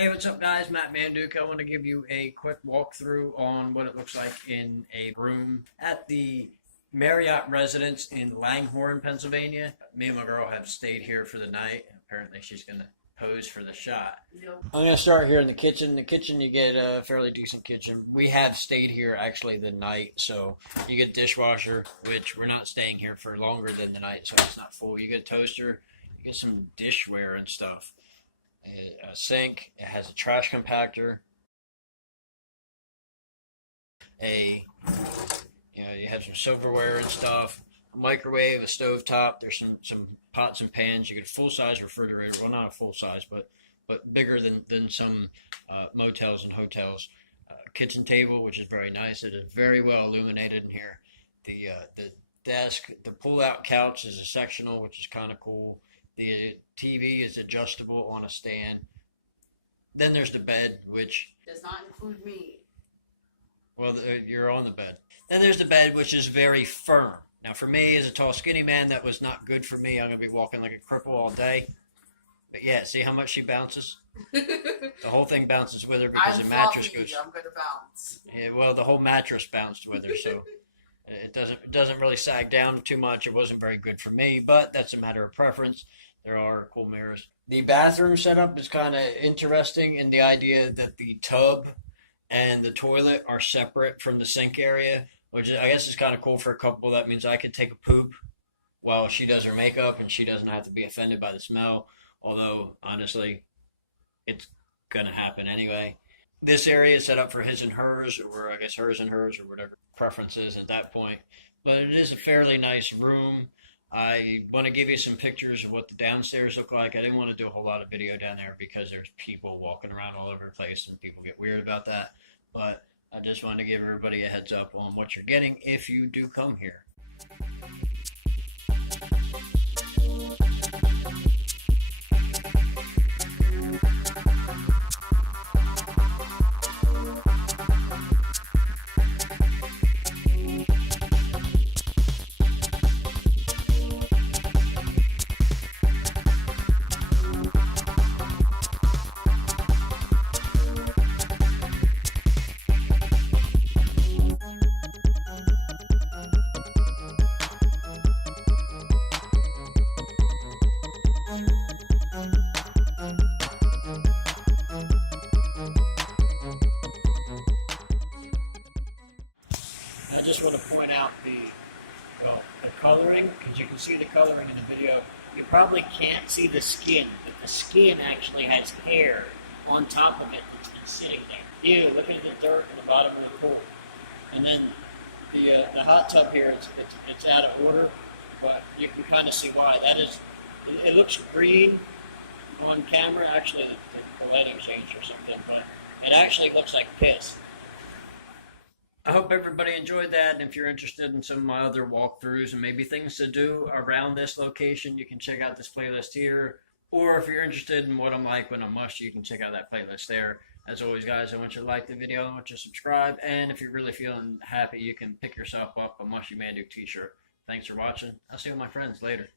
Hey, what's up, guys? Matt Manduke. I want to give you a quick walkthrough on what it looks like in a room at the Marriott Residence in Langhorn, Pennsylvania. Me and my girl have stayed here for the night. Apparently, she's going to pose for the shot. Yep. I'm going to start here in the kitchen. The kitchen, you get a fairly decent kitchen. We have stayed here actually the night, so you get dishwasher, which we're not staying here for longer than the night, so it's not full. You get a toaster, you get some dishware and stuff. A sink. It has a trash compactor. You have some silverware and stuff. A microwave, a stove top. There's some pots and pans. You get a full size refrigerator. Well, not a full size, but bigger than some motels and hotels. Kitchen table, which is very nice. It is very well illuminated in here. The desk, the pull-out couch is a sectional, which is kind of cool. The TV is adjustable on a stand. Then there's the bed, which does not include me. Well, you're on the bed. Then there's the bed, which is very firm. Now, for me, as a tall, skinny man, that was not good for me. I'm going to be walking like a cripple all day. But yeah, see how much she bounces? The whole thing bounces with her because I'm the mattress fluffy. goes. I'm going to bounce. Yeah, well, the whole mattress bounced with her, so it doesn't really sag down too much. It wasn't very good for me, but that's a matter of preference. There are cool mirrors. The bathroom setup is kind of interesting in the idea that the tub and the toilet are separate from the sink area, which I guess is kind of cool for a couple. That means I could take a poop while she does her makeup and she doesn't have to be offended by the smell. Although, honestly, it's going to happen anyway. This area is set up for his and hers, or I guess hers and hers, or whatever preference is at that point. But it is a fairly nice room. I want to give you some pictures of what the downstairs look like. I didn't want to do a whole lot of video down there because there's people walking around all over the place and people get weird about that. But I just wanted to give everybody a heads up on what you're getting if you do come here. I just want to point out the coloring, because you can see the coloring in the video. You probably can't see the skin, but the skin actually has hair on top of it that's been sitting there. Ew, look at the dirt in the bottom of the pool. And then the hot tub here, it's out of order, but you can kind of see why. That is, it looks green on camera. Actually, the lighting changed or something, but it actually looks like piss. I hope everybody enjoyed that, and if you're interested in some of my other walkthroughs and maybe things to do around this location, you can check out this playlist here. Or if you're interested in what I'm like when I'm mushy, you can check out that playlist there. As always, guys, I want you to like the video, I want you to subscribe, and if you're really feeling happy, you can pick yourself up a Mushy Manduke t-shirt. Thanks for watching. I'll see you with my friends later.